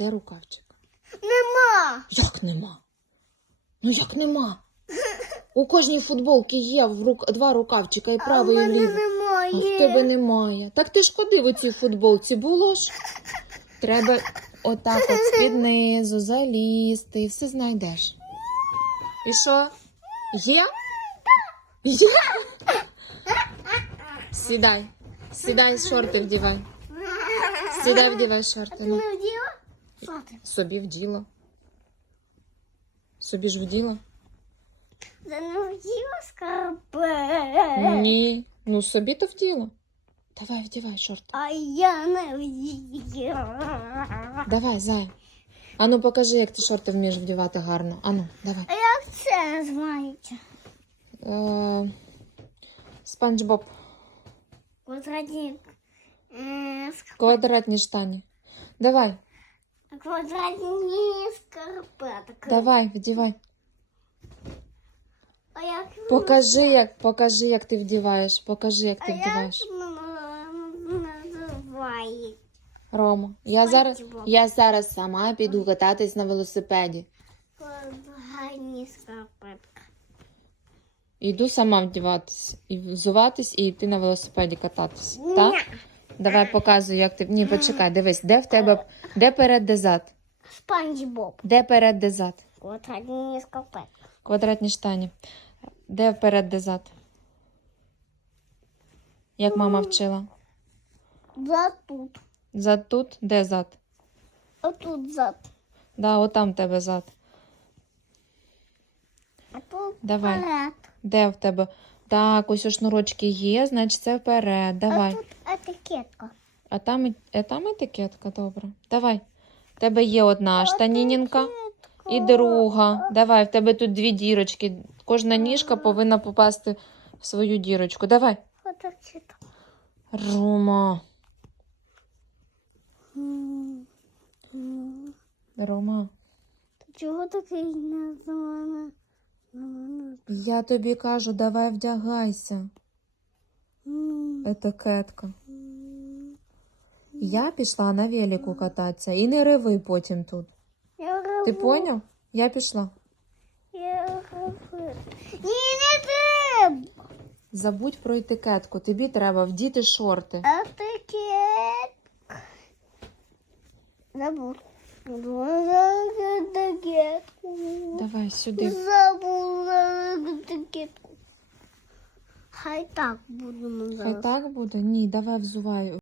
Де рукавчик? Нема. Як нема? Ну як нема? У кожній футболці є в рук... два рукавчика і правий і мене лівий. немає. А в тебе немає. Так ти ж ходив у цій футболці, було ж. Треба отак от під низу залізти і все знайдеш. І що? Є? Є? Сідай. Сідай, шорти вдівай. Сідай, вдівай шорти. Ну. Не вділа? Що ти? Собі. Собі ж вділа? Ти не вділа скарбе? Ні. Ну собі то вділа. Давай, вдівай шорти. А я не вділа. Давай, зай. Ану, покажи, як ти шорти вмієш вдівати гарно. Ану, давай. А як це називається? Е, Спанч Боб. Квадратні. е, ск- Квадратні штані. Давай, Квадратні скарпетки. давай, вдівай. А як Покажи, як, покажи, як ти вдіваєш. Покажи, як ти вдіваєш. називає? Рома, я зараз, я зараз сама піду кататись на велосипеді. Квадратні скарпетки. Іду сама вдіватись, і взуватись, і йти на велосипеді кататись. Так? Давай показуй, як ти. Ні, почекай, дивись, де в тебе. Де перед, де зад? Спанч Боб. Де перед, де зад? Квадратні скарпетки. Квадратні штані. Де вперед, де зад? Як мама вчила? Зад тут. Зад тут, де зад? А тут зад. Да, отам в тебе зад. А тут Давай. вперед. Де в тебе? Так, ось у шнурочки є, значить це вперед. Давай. А тут етикетка. А там, а там етикетка, добре. Давай. В тебе є одна штанінінка і друга. Давай, в тебе тут дві дірочки. Кожна ніжка повинна попасти в свою дірочку. Давай. Рома. Рома. Чого такий названа? Я тобі кажу, давай вдягайся. Етикетка. Я пішла на велику кататися і не реви потім тут. Я Ти поняв? Я пішла. Я реву. Ні, не треба. Забудь про етикетку. Тобі треба вдіти шорти. Етикетка. Забув. Етикетку. Давай сюди. Забула етикетку. Хай так будемо Хай зараз. так буде? Ні, давай взувай.